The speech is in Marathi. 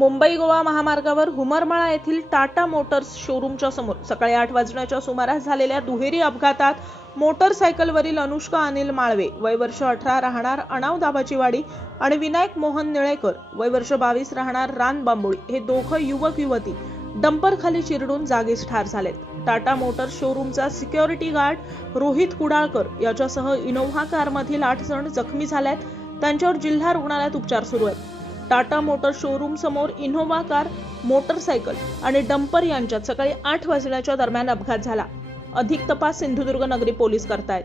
मुंबई गोवा महामार्गावर हुमरमाळा येथील टाटा मोटर्स शोरूमच्या समोर सकाळी 8 वाजण्याच्या सुमारास झालेल्या दुहेरी अपघातात मोटरसायकलवरील अनुष्का अनिल माळवे वय वर्ष 18 राहणार अणाव दाबाचीवाडी आणि विनायक मोहन निळेकर वय वर्ष 22 राहणार रान बांबोळी हे दोघं युवक युवती डंपर खाली चिरडून जागीच ठार झालेत। Tata Motors शोरूमचा security guard Rohit Kudalkar याच्यासह इनोव्हा कारमधील 8 जण जखमी झालेत। त्यांच्यावर जिल्हा रुग्णालयात उपचार सुरू आहेत। टाटा मोटर्स शोरूम समोर इनोव्हा कार, मोटरसायकल आणि डंपर यांच्यात सकाळी 8 वाजण्याच्या दरम्यान अपघात झाला। अधिक तपास सिंधुदुर्ग नगरी पोलीस करतायत।